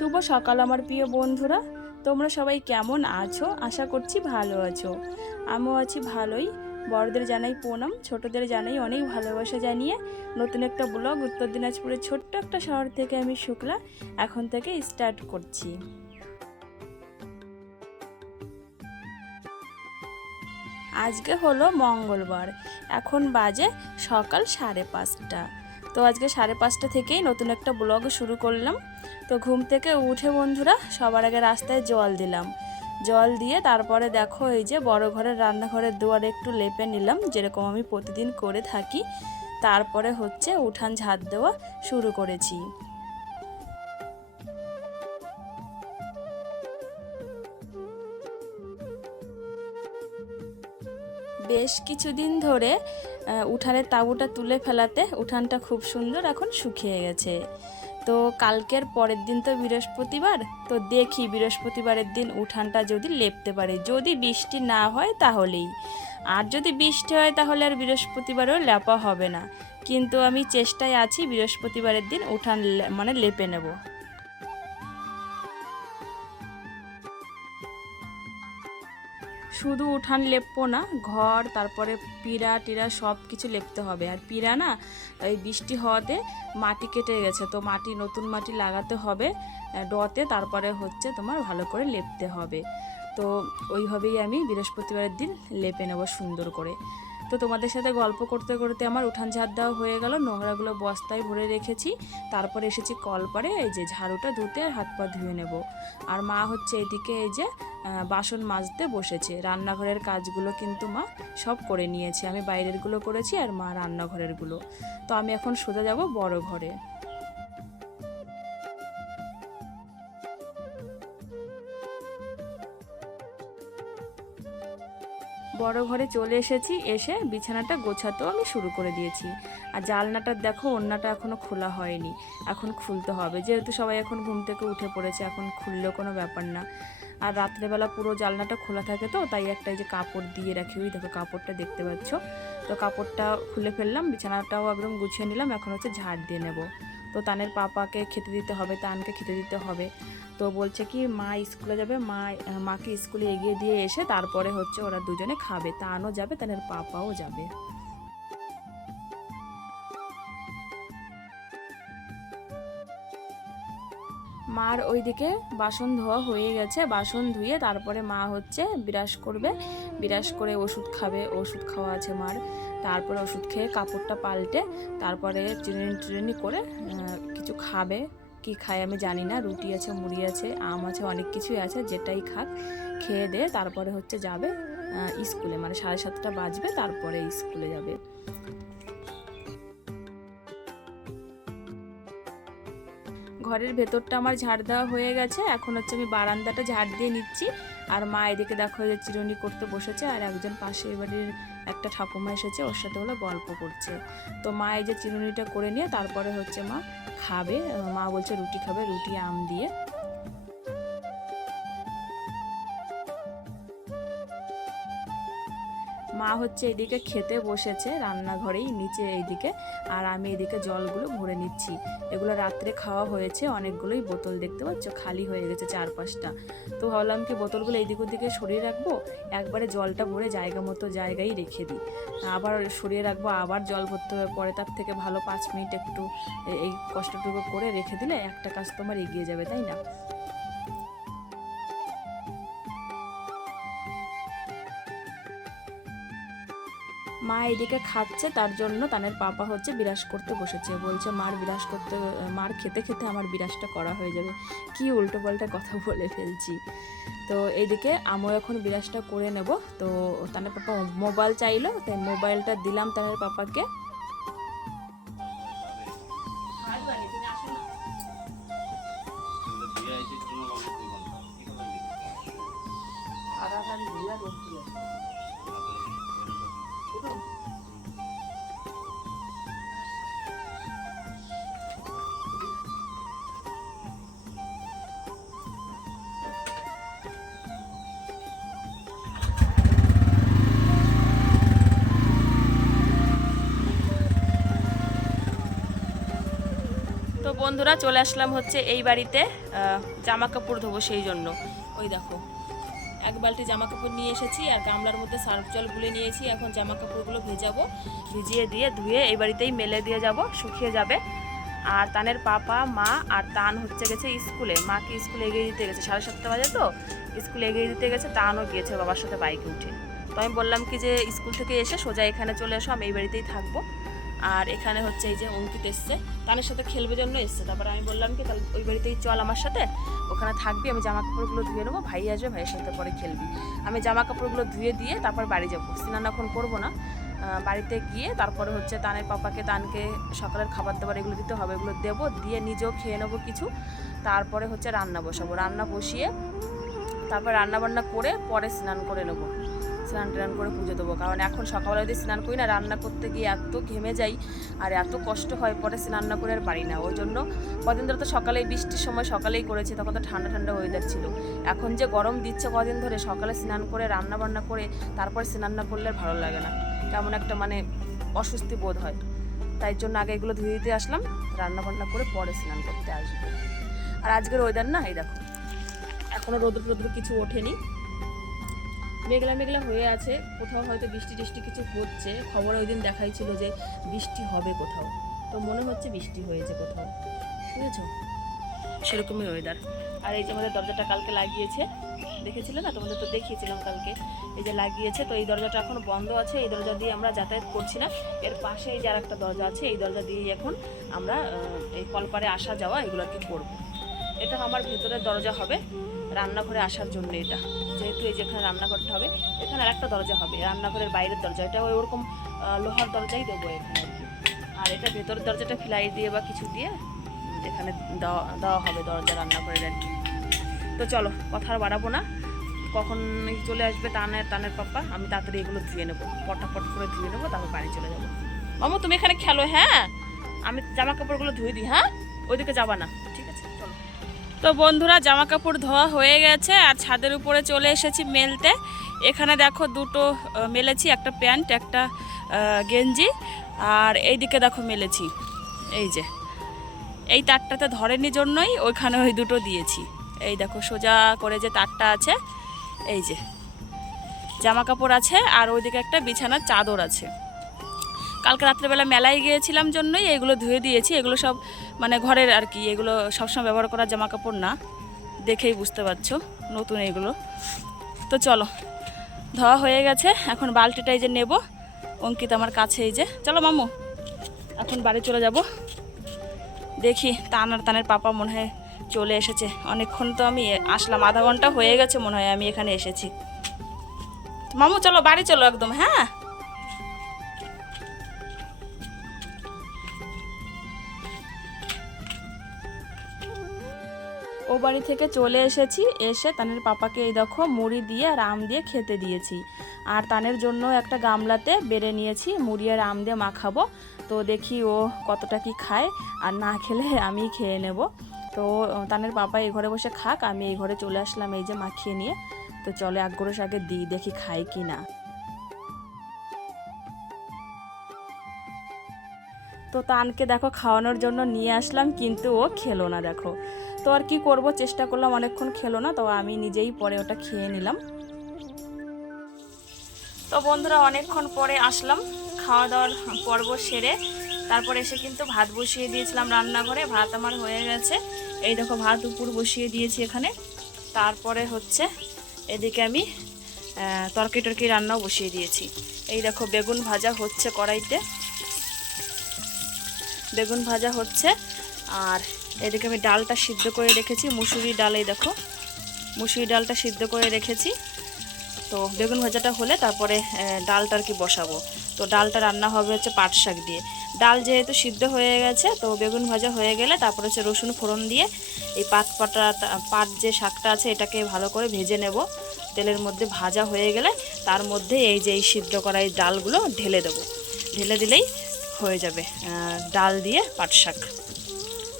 শুভ সকাল আমার প্রিয় বন্ধুরা, তোমরা সবাই কেমন আছো? আশা করছি ভালো আছো। আমিও আছি ভালোই। বড়দের জানাই প্রণাম, ছোটদের জানাই অনেক ভালোবাসা জানিয়ে নতুন একটা ব্লগ উত্তর দিনাজপুরের ছোট্ট একটা শহর থেকে আমি শুক্লা এখন থেকে স্টার্ট করছি। আজকে হলো মঙ্গলবার, এখন বাজে সকাল 5:30। তো আজকে 5:30 থেকেই নতুন একটা ব্লগ শুরু করলাম। তো ঘুম থেকে উঠে বন্ধুরা সবার আগে রাস্তায় জল দিলাম। জল দিয়ে তারপরে দেখো এই যে বড় ঘরের রান্নাঘরের দুয়ারে একটু লেপে নিলাম, যেরকম আমি প্রতিদিন করে থাকি। তারপরে হচ্ছে উঠান ঝাড় দেওয়া শুরু করেছি। বেশ কিছুদিন ধরে উঠানের তাঁবুটা তুলে ফেলাতে উঠানটা খুব সুন্দর এখন শুকিয়ে গেছে। তো কালকের পরের দিন তো বৃহস্পতিবার, তো দেখি বৃহস্পতিবারের দিন উঠানটা যদি লেপতে পারি, যদি বৃষ্টি না হয় তাহলেই। আর যদি বৃষ্টি হয় তাহলে আর বৃহস্পতিবারেও লেপা হবে না, কিন্তু আমি চেষ্টায় আছি বৃহস্পতিবারের দিন উঠান লেপে নেব। শুধু উঠান লেপবো না, ঘর তারপরে পিঁড়া টিরা সব কিছু লেপতে হবে। আর পিঁড়া না, এই বৃষ্টি হওয়াতে মাটি কেটে গেছে, তো মাটি নতুন মাটি লাগাতে হবে ডতে, তারপরে হচ্ছে তোমার ভালো করে লেপতে হবে। তো ওইভাবেই আমি বৃহস্পতিবারের দিন লেপে নেব সুন্দর করে। তো তোমাদের সাথে গল্প করতে করতে আমার উঠান ঝাড় দেওয়া হয়ে গেল, নোংরাগুলো বস্তায় ভরে রেখেছি। তারপরে এসেছি কলপারে এই যে ঝাড়ুটা ধুতে আর হাত পা ধুয়ে নেব। আর মা হচ্ছে এদিকে এই যে বাসন মাজতে বসেছে। রান্নাঘরের কাজগুলো কিন্তু মা সব করে নিয়েছে, আমি বাইরেরগুলো করেছি আর মা রান্নাঘরেরগুলো। তো আমি এখন সোজা যাব বড় ঘরে। বড় ঘরে চলে এসেছি, এসে বিছানাটা গোছাতেও আমি শুরু করে দিয়েছি। আর জালনাটার দেখো ওড়নাটা এখনও খোলা হয়নি, এখন খুলতে হবে, যেহেতু সবাই এখন ঘুম থেকে উঠে পড়েছে, এখন খুললেও কোনো ব্যাপার না। আর রাত্রেবেলা পুরো জালনাটা খোলা থাকে, তো তাই একটা এই যে কাপড় দিয়ে রাখি, ওই দেখো কাপড়টা দেখতে পাচ্ছ। তো কাপড়টা খুলে ফেললাম, বিছানাটাও একদম গুছিয়ে নিলাম, এখন হচ্ছে ঝাড় দিয়ে নেব। তো তানের পাপাকে খেতে দিতে হবে, তানকে খেতে দিতে হবে। তো বলছে কি মা স্কুলে যাবে, মাকে স্কুলে এগিয়ে দিয়ে এসে তারপরে হচ্ছে ওরা দুজনে খাবে, তানও যাবে তানের পাপাও যাবে। মার ওইদিকে বাসন ধোয়া হয়ে গেছে, বাসন ধুয়ে তারপরে মা হচ্ছে বিরাস করবে, বিরাস করে ওষুধ খাবে, ওষুধ খাওয়া আছে মার। তারপরে ওষুধ খেয়ে কাপড়টা পাল্টে তারপরে চিরুনি টিরুনি করে কিছু খাবে। কি খায় আমি জানি না, রুটি আছে, মুড়ি আছে, আম আছে, অনেক কিছুই আছে, যেটাই খাক খেয়ে দে তারপরে হচ্ছে যাবে স্কুলে, 7:30 বাজবে, তারপরে স্কুলে যাবে। ঘরের ভেতরটা আমার ঝাড় দেওয়া হয়ে গেছে, এখন হচ্ছে আমি বারান্দাটা ঝাড় দিয়ে নিচ্ছি। আর মা এদিকে দেখো যে চিরুনি করতে বসেছে, আর একজন পাশের বাড়ির একটা ঠাকুমা এসেছে, ওর সাথে ওরা গল্প করছে। তো মা এই যে চিরুনিটা করে নিয়ে তারপরে হচ্ছে মা খাবে, মা বলছে রুটি খাবে, রুটি আম দিয়ে। মা হচ্ছে এদিকে খেতে বসেছে রান্নাঘরেই নিচে এইদিকে, আর আমি এদিকে জলগুলো ভরে নিচ্ছি। এগুলো রাত্রে খাওয়া হয়েছে, অনেকগুলোই বোতল দেখতে পাচ্ছ খালি হয়ে গেছে 4-5টা। তো ভাবলাম কি বোতলগুলো এইদিক ওদিকে সরিয়ে রাখবো, একবারে জলটা ভরে জায়গা মতো জায়গায় রেখে দিই, আবার সরিয়ে রাখবো, আবার জল ভরতে হবে পরে, তার থেকে ভালো 5 মিনিট একটু এই কষ্টটুকু করে রেখে দিলে একটা কাজ তোমার এগিয়ে যাবে, তাই না? মা এদিকে খাচ্ছে, তার জন্য তানের পাপা হচ্ছে বিরাস করতে বসেছে, বলছে মার খেতে খেতে আমার বিরাসটা করা হয়ে যাবে। কি উল্টো পাল্টা কথা বলে ফেলছি। তো এইদিকে আমিও এখন বিরাসটা করে নেব। তো তানের পাপা মোবাইল চাইলো, তাই মোবাইলটা দিলাম তানের পাপাকে। বন্ধুরা চলে আসলাম হচ্ছে এই বাড়িতে জামা কাপড় ধোবো, সেই জন্য ওই দেখো এক বালতি জামা কাপড় নিয়ে এসেছি আর গামলার মধ্যে সার্ফ জল গুলে নিয়েছি। এখন জামা কাপড়গুলো ভেজাবো, ভিজিয়ে দিয়ে ধুয়ে এই বাড়িতেই মেলে দিয়ে যাব, শুকিয়ে যাবে। আর তানের পাপা মা আর তান হচ্ছে গেছে স্কুলে, মাকে স্কুলে এগিয়ে দিতে গেছে, 7:30 বাজে তো স্কুলে এগিয়ে দিতে গেছে। তানও গিয়েছে বাবার সাথে বাইকে উঠে। তো আমি বললাম কি যে স্কুল থেকে এসে সোজা এখানে চলে এসো, আমি এই বাড়িতেই থাকবো। আর এখানে হচ্ছে এই যে অঙ্কিত এসছে, তানের সাথে খেলবে জন্য এসছে। তারপরে আমি বললাম কি তাহলে ওই বাড়িতেই চল আমার সাথে, ওখানে থাকবি, আমি জামা কাপড়গুলো ধুয়ে নেবো, ভাই আসবে, ভাইয়ের সাথে পরে খেলবি। আমি জামা কাপড়গুলো ধুয়ে দিয়ে তারপর বাড়ি যাবো, স্নান এখন করবো না। বাড়িতে গিয়ে তারপরে হচ্ছে তানের পাপাকে, তানকে সকালের খাবার দাবার এগুলো দিতে হবে, এগুলো দেবো, দিয়ে নিজেও খেয়ে নেবো কিছু। তারপরে হচ্ছে রান্না বসাবো, রান্না বসিয়ে তারপর রান্না বান্না করে পরে স্নান করে নেবো, স্নান টান করে পুজো দেবো। কারণ এখন সকালবেলা যদি স্নান করি না, রান্না করতে গিয়ে এত ঘেমে যাই আর এত কষ্ট হয়, পরে স্নান না করে আর পারি না। ওই জন্য কদিন ধরে তো সকালেই, বৃষ্টির সময় সকালেই করেছি, তখন তো ঠান্ডা ঠান্ডা ওয়েদার ছিল। এখন যে গরম দিচ্ছে কদিন ধরে, সকালে স্নান করে রান্না বান্না করে তারপর স্নান না করলে ভালো লাগে না, কেমন একটা মানে অস্বস্তি বোধ হয়। তাই জন্য আগে এগুলো ধুয়ে দিতে আসলাম, রান্না বান্না করে পরে স্নান করতে আসবো। আর আজকের ওয়েদার না, এই দেখো এখনও রোদ্র টোদ্র কিছু ওঠেনি, মেঘলা মেঘলা হয়ে আছে। কোথাও হয়তো বৃষ্টি টিষ্টি কিছু হচ্ছে, খবরে ওই দিন দেখাই ছিল যে বৃষ্টি হবে কোথাও, তো মনে হচ্ছে বৃষ্টি হয়েছে কোথাও, বুঝেছো, সেরকমই ওয়েদার। আর এই যে আমাদের দরজাটা কালকে লাগিয়েছে, দেখেছিলে না, তোমাদের তো দেখিয়েছিলাম কালকে, এই যে লাগিয়েছে। তো এই দরজাটা এখন বন্ধ আছে, এই দরজা দিয়ে আমরা যাতায়াত করছি না। এর পাশে এই যে আর একটা দরজা আছে, এই দরজা দিয়ে এখন আমরা এই কলপারে আসা যাওয়া এগুলো আর কি করবো। এটা আমার ভেতরের দরজা হবে রান্নাঘরে আসার জন্য, এটা যেহেতু এই যেখানে রান্নাঘরটা হবে, এখানে আরেকটা দরজা হবে রান্নাঘরের বাইরের দরজা, এটা ওরকম লোহার দরজাই দেবো এখানে আর কি। আর এটা ভেতরের দরজাটা ফ্লাই দিয়ে বা কিছু দিয়ে এখানে দেওয়া হবে দরজা রান্নাঘরের আর কি। তো চলো কথা আর বাড়াবো না, কখন চলে আসবে তানের পাপা, আমি তাড়াতাড়ি এগুলো ধুয়ে নেবো, পটাপট করে ধুয়ে নেবো, তারপর বাড়ি চলে যাবো। মামু তুমি এখানে খেলো, হ্যাঁ আমি জামা কাপড়গুলো ধুয়ে দিই, হ্যাঁ ওইদিকে যাবা না, ঠিক আছে চলো। তো বন্ধুরা জামা কাপড় ধোয়া হয়ে গেছে আর ছাদের উপরে চলে এসেছি মেলতে। এখানে দেখো দুটো মেলেছি, একটা প্যান্ট একটা গেঞ্জি, আর এইদিকে দেখো মেলেছি, এই যে এই তারটাতে ধরেনি জন্যই ওইখানে ওই দুটো দিয়েছি। এই দেখো সোজা করে যে তারটা আছে, এই যে জামা কাপড় আছে, আর ওইদিকে একটা বিছানার চাদর আছে। কালকে রাত্রেবেলা মেলায় গিয়েছিলাম জন্যই এগুলো ধুয়ে দিয়েছি। এগুলো সব মানে ঘরের আর কি, এগুলো সবসময় ব্যবহার করা জামা কাপড় না, দেখেই বুঝতে পারছো নতুন এগুলো। তো চলো ধোয়া হয়ে গেছে, এখন বালতিটা এই যে নেব, অঙ্কিত আমার কাছে, এই যে চলো মামু এখন বাড়ি চলে যাব। দেখি তানের পাপা মনে হয় চলে এসেছে, অনেকক্ষণ তো আমি আসলাম, আধা ঘন্টা হয়ে গেছে মনে হয় আমি এখানে এসেছি। মামু চলো বাড়ি চলো একদম, হ্যাঁ ও বাড়ি থেকে চলে এসেছি, এসে তানের পাপাকে এই দেখো মুড়ি দিয়ে আর আম দিয়ে খেতে দিয়েছি। আর তানের জন্য একটা গামলাতে বেড়ে নিয়েছি, মুড়ি আর আম দিয়ে মাখাবো। তো দেখি ও কতটা কি খায়, আর না খেলে আমি খেয়ে নেব। তো তানের পাপা এই ঘরে বসে খাক, আমি এই ঘরে চলে আসলাম এই যে মাখিয়ে নিয়ে। তো চলে এক গ্রস আগে দিই, দেখি খায় কি না। তো তানকে দেখো খাওয়ানোর জন্য নিয়ে আসলাম, কিন্তু ও খেলো না দেখো। তো আর কি করব, চেষ্টা করলাম, অনেকক্ষণ খেলো না, তো আমি নিজেই পরে ওটা খেয়ে নিলাম। তো বন্ধুরা অনেকক্ষণ পরে আসলাম, খাওয়া দাওয়ার পর্ব সেরে তারপর এসে কিন্তু ভাত বসিয়ে দিয়েছিলাম রান্নাঘরে। ভাত আমার হয়ে গেছে, এই দেখো ভাত উপর বসিয়ে দিয়েছি এখানে। তারপরে হচ্ছে এদিকে আমি তরকারি রান্নাও বসিয়ে দিয়েছি। এই দেখো বেগুন ভাজা হচ্ছে কড়াইতে, বেগুন ভাজা হচ্ছে। আর এদিকে আমি ডালটা সিদ্ধ করে রেখেছি, মুসুরি ডাল, এই দেখো মুসুরি ডালটা সিদ্ধ করে রেখেছি। তো বেগুন ভাজাটা হলে তারপরে ডালটা আর কি বসাবো। তো ডালটা রান্না হবে হচ্ছে পাট শাক দিয়ে। ডাল যেহেতু সিদ্ধ হয়ে গেছে, তো বেগুন ভাজা হয়ে গেলে তারপরে হচ্ছে রসুন ফোড়ন দিয়ে এই পাট যে শাকটা আছে এটাকে ভালো করে ভেজে নেব। তেলের মধ্যে ভাজা হয়ে গেলে তার মধ্যে এই যে এই সিদ্ধ করা এই ডালগুলো ঢেলে দেবো, ঢেলে দিলেই হয়ে যাবে ডাল দিয়ে পাট শাক।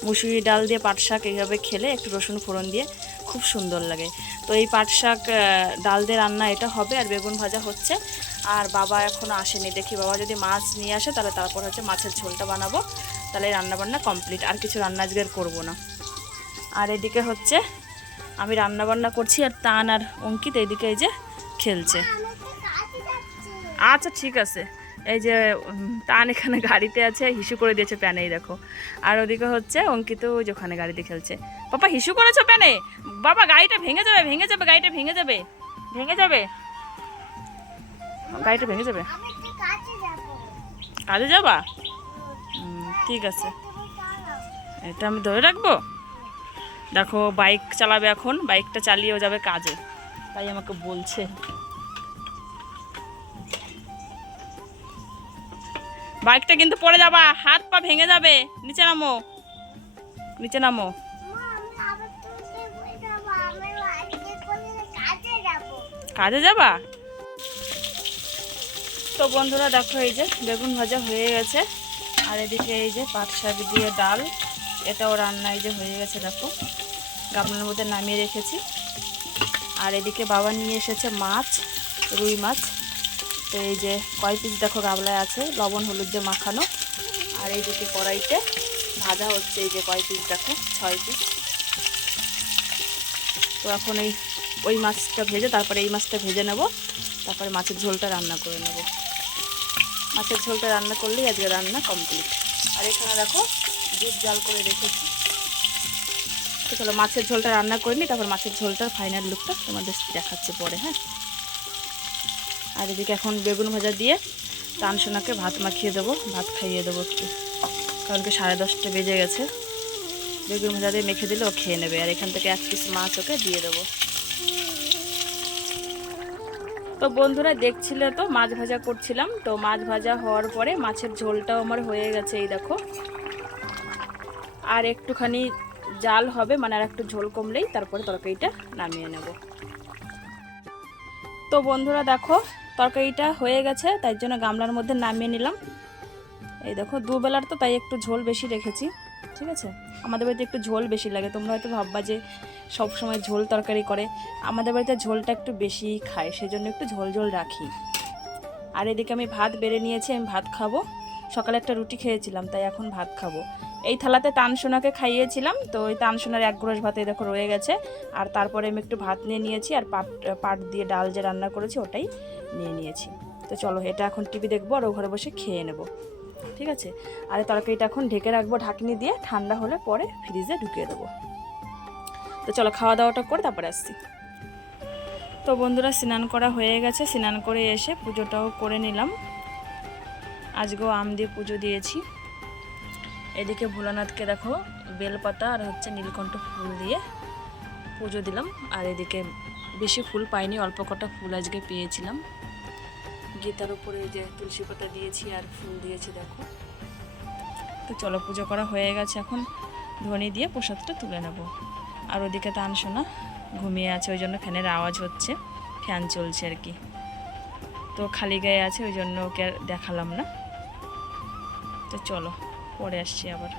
মুসুরি ডাল দিয়ে পাট শাক এইভাবে খেলে একটু রসুন ফোড়ন দিয়ে খুব সুন্দর লাগে। তো তো এই পাট শাক ডাল দিয়ে রান্না এটা হবে, আর বেগুন ভাজা হচ্ছে। আর বাবা এখনও আসেনি, দেখি বাবা যদি মাছ নিয়ে আসে তাহলে তারপর হচ্ছে মাছের ঝোলটা বানাবো, তাহলে রান্নাবান্না কমপ্লিট, আর কিছু রান্না আজকে আর করবো না। আর এদিকে হচ্ছে আমি রান্নাবান্না করছি, আর তান আর অঙ্কিত এইদিকে এই যে খেলছে। আচ্ছা ঠিক আছে। এই যে তান এখানে গাড়িতে আছে, হিসু করে দিয়েছে প্যানেই দেখো। আর ওদিকে হচ্ছে অঙ্কিত ওই যে ওখানে গাড়িতে খেলছে। পাপা হিসু করেছো প্যানে? বাবা গাড়িটা ভেঙে যাবে, ভেঙে যাবে, গাড়িটা ভেঙে যাবে, ভেঙে যাবে, গাড়িটা ভেঙে যাবে। কাজে যাবা? ঠিক আছে, এটা আমি ধরে রাখবো। দেখো বাইক চালাবে এখন, বাইকটা চালিয়েও যাবে কাজে, তাই আমাকে বলছে। বাইকটা কিন্তু পড়ে যাবা, হাত পা ভেঙে যাবে, নিচে নামো, নিচে নামো। কাজে যাবা? তো বন্ধুরা দেখো এই যে বেগুন ভাজা হয়ে গেছে, আর এদিকে এই যে পাট শাক দিয়ে ডাল, এটাও রান্না এই যে হয়ে গেছে দেখো, গামলার মধ্যে নামিয়ে রেখেছি। আর এদিকে বাবা নিয়ে এসেছে মাছ, রুই মাছ। তো এই যে কয় পিস দেখো গামলায় আছে, লবণ হলুদ দিয়ে মাখানো। আর এইদিকে কড়াইতে ভাজা হচ্ছে, এই যে কয় পিস দেখো, 6 পিস। তো এখন ওই মাছটা ভেজে তারপরে এই মাছটা ভেজে নেব, তারপরে মাছের ঝোলটা রান্না করে নেব। মাছের ঝোলটা রান্না করলেই আজকে রান্না কমপ্লিট। আর এখানে দেখো দুধ জাল করে রেখেছি। তো চলো মাছের ঝোলটা রান্না করে নিই, তারপর মাছের ঝোলটার ফাইনাল লুকটা তোমাদের দেখাচ্ছে পরে, হ্যাঁ। আর এদিকে এখন বেগুন ভাজা দিয়ে তানসোনাকে ভাত মাখিয়ে দেবো, ভাত খাইয়ে দেবো একটু, কারণ কি 10:30 বেজে গেছে। বেগুন ভাজা দিয়ে মেখে দিলে ও খেয়ে নেবে, আর এখান থেকে 1 পিস মাছ ওকে দিয়ে দেবো। তো বন্ধুরা দেখছিলে তো মাছ ভাজা করছিলাম, তো মাছ ভাজা হওয়ার পরে মাছের ঝোলটাও আমার হয়ে গেছে, এই দেখো। আর একটুখানি জাল হবে, মানে আর একটু ঝোল কমলেই তারপরে তরকারিটা নামিয়ে নেব। তো বন্ধুরা দেখো তরকারিটা হয়ে গেছে, তাই জন্য গামলার মধ্যে নামিয়ে নিলাম। এই দেখো দুবেলার তো, তাই একটু ঝোল বেশি রেখেছি, ঠিক আছে। আমাদের বাড়িতে একটু ঝোল বেশি লাগে, তোমরা হয়তো ভাববা যে সব সময় ঝোল তরকারি করে, আমাদের বাড়িতে ঝোলটা একটু বেশি খায়, সেজন্য একটু ঝোল ঝোল রাখি। আর এদিকে আমি ভাত বেড়ে নিয়েছি, আমি ভাত খাবো। সকালে একটা রুটি খেয়েছিলাম, তাই এখন ভাত খাবো। এই থালাতে তানসোনাকে খাইয়েছিলাম, তো ওই তানসোনার 1 গ্লাস ভাতে দেখো রয়ে গেছে। আর তারপরে আমি একটু ভাত নিয়ে নিয়েছি, আর পাট দিয়ে ডাল যে রান্না করেছি ওটাই নিয়ে নিয়েছি। তো চলো এটা এখন টিভি দেখবো, আর ও ঘরে বসে খেয়ে নেবো, ঠিক আছে। আর তরকারিটা এখন ঢেকে রাখবো ঢাকনি দিয়ে, ঠান্ডা হলে পরে ফ্রিজে ঢুকিয়ে দেবো। তো চলো খাওয়া দাওয়াটা করে তারপরে আসছি। তো বন্ধুরা স্নান করা হয়ে গেছে, স্নান করে এসে পুজোটাও করে নিলাম। আজকেও আম দিয়ে পুজো দিয়েছি। এদিকে ভোলানাথকে দেখো বেলপাতা আর হচ্ছে নীলকণ্ঠ ফুল দিয়ে পুজো দিলাম। আর এদিকে বেশি ফুল পাইনি, অল্প কটা ফুল আজকে পেয়েছিলাম। গীতার উপরে যে তুলসী পাতা দিয়েছি আর ফুল দিয়েছি দেখো। তো চলো পুজো করা হয়ে গেছে, এখন ধ্বনি দিয়ে প্রসাদটা তুলে নেব। আর ওদিকে তানসোনা ঘুমিয়ে আছে, ওই জন্য ফ্যানের আওয়াজ হচ্ছে, ফ্যান চলছে আর কি। তো খালি গায়ে আছে, ওই জন্য ওকে আর দেখালাম না। তো চলো পরে আসছি আবার।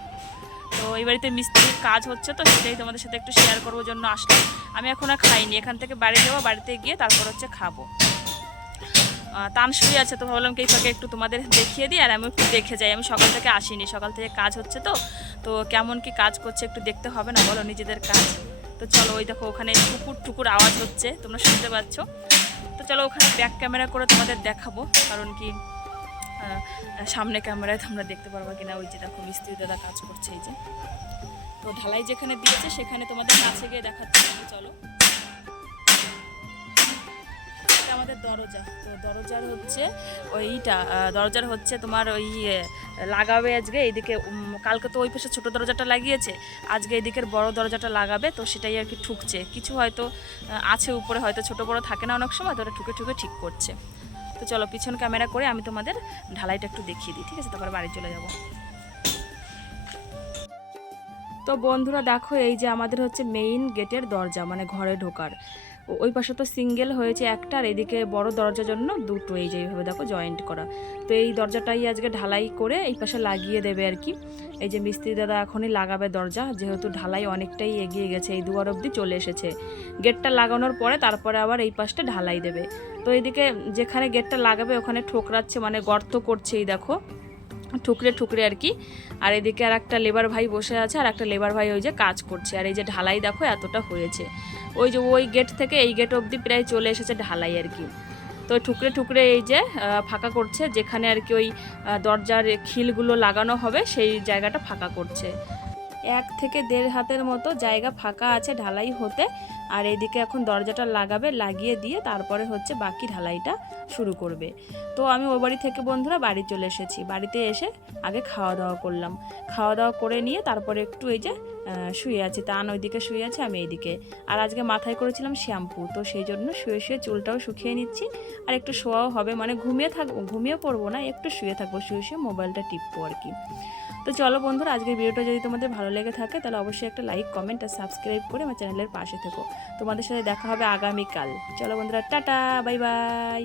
তো এই বাড়িতে মিস্ত্রির কাজ হচ্ছে, তো সেটাই তোমাদের সাথে একটু শেয়ার করবার জন্য আসলাম। আমি এখন আর খাইনি, এখান থেকে বাড়ি যাবো, বাড়িতে গিয়ে তারপর হচ্ছে খাবো। তানসুই আছে, তো ভাবলাম কি এই ফাঁকে একটু তোমাদের দেখিয়ে দিই, আর আমি একটু দেখে যাই। আমি সকাল থেকে আসিনি, সকাল থেকে কাজ হচ্ছে, তো কেমন কি কাজ করছে একটু দেখতে হবে না বলো, নিজেদের কাজ। তো চলো ওই দেখো ওখানে টুকুর টুকুর আওয়াজ হচ্ছে, তোমরা শুনতে পাচ্ছ। তো চলো ওখানে ব্যাক ক্যামেরা করে তোমাদের দেখাবো, কারণ কি সামনে ক্যামেরায় তোমরা দেখতে পারবা কিনা। ওই যে দেখো মিস্ত্রি দাদা কাজ করছে, এই যে। তো ঢালাই যেখানে দিয়েছে সেখানে তোমাদের কাছে গিয়ে দেখাচ্ছি। চলো এটা আমাদের দরজা। তো দরজার হচ্ছে দরজার হচ্ছে তোমার ওই লাগাবে আজকে এইদিকে। কালকে তো ওই পাশে ছোটো দরজাটা লাগিয়েছে, আজকে এদিকের বড় দরজাটা লাগাবে। তো সেটাই আর কি ঠুকছে, কিছু হয়তো আছে উপরে, হয়তো ছোটো বড়ো থাকে না অনেক সময়, তো ওটা ঠুকে ঠুকে ঠিক করছে। তো চলো পিছন ক্যামেরা করে আমি তোমাদের ঢালাইটা একটু দেখিয়ে দিই, ঠিক আছে, তারপর বাড়ি চলে যাব। তো বন্ধুরা দেখো এই যে আমাদের হচ্ছে মেইন গেটের দরজা, মানে ঘরে ঢোকার। ওই পাশে তো সিঙ্গেল হয়েছে একটা, আর এদিকে বড় দরজার জন্য দুটো, এই যে এইভাবে দেখো জয়েন্ট করা। তো এই দরজাটাই আজকে ঢালাই করে এই পাশে লাগিয়ে দেবে আর কি। এই যে মিস্ত্রি দাদা এখনই লাগাবে দরজা, যেহেতু ঢালাই অনেকটাই এগিয়ে গেছে, এই দুয়ার অবধি চলে এসেছে। গেটটা লাগানোর পরে তারপরে আবার এই পাশটা ঢালাই দেবে। তো এদিকে যেখানে গেটটা লাগাবে ওখানে ঠোকরাচ্ছে, মানে গর্ত করছে, এই দেখো ঠুকরে ঠুকরে আর কি। আর এদিকে আর একটা লেবার ভাই বসে আছে, আর একটা লেবার ভাই ওই যে কাজ করছে। আর এই যে ঢালাই দেখো এতটা হয়েছে, ওই যে ওই গেট থেকে এই গেট অবধি প্রায় চলে এসেছে ঢালাই আর কি। তো ঠুকরে ঠুকরে এই যে ফাঁকা করছে, যেখানে আর কি ওই দরজার খিলগুলো লাগানো হবে সেই জায়গাটা ফাঁকা করছে। 1 থেকে 1.5 হাতের মতো জায়গা ফাঁকা আছে ঢালাই হতে। আর এইদিকে এখন দরজাটা লাগাবে, লাগিয়ে দিয়ে তারপরে হচ্ছে বাকি ঢালাইটা শুরু করবে। তো আমি ওই বাড়ি থেকে বন্ধুরা বাড়ি চলে এসেছি। বাড়িতে এসে আগে খাওয়া দাওয়া করলাম, খাওয়া দাওয়া করে নিয়ে তারপরে একটু এই যে শুয়ে আছি। তান ওইদিকে শুয়ে আছে, আমি এইদিকে। আর আজকে মাথায় করেছিলাম শ্যাম্পু, তো সেই জন্য শুয়ে শুয়ে চুলটাও শুকিয়ে নিচ্ছি। আর একটু শোয়াও হবে, মানে ঘুমিয়ে পড়বো না, একটু শুয়ে থাকবো, শুয়ে শুয়ে মোবাইলটা টিপবো আর কি। তো চলো বন্ধুরা, আজকের ভিডিওটা যদি তোমাদের ভালো লেগে থাকে তাহলে অবশ্যই একটা লাইক, কমেন্ট আর সাবস্ক্রাইব করে আমার চ্যানেলের পাশে থেকো। তোমাদের সাথে দেখা হবে আগামীকাল। চলো বন্ধুরা, টাটা, বাই বাই।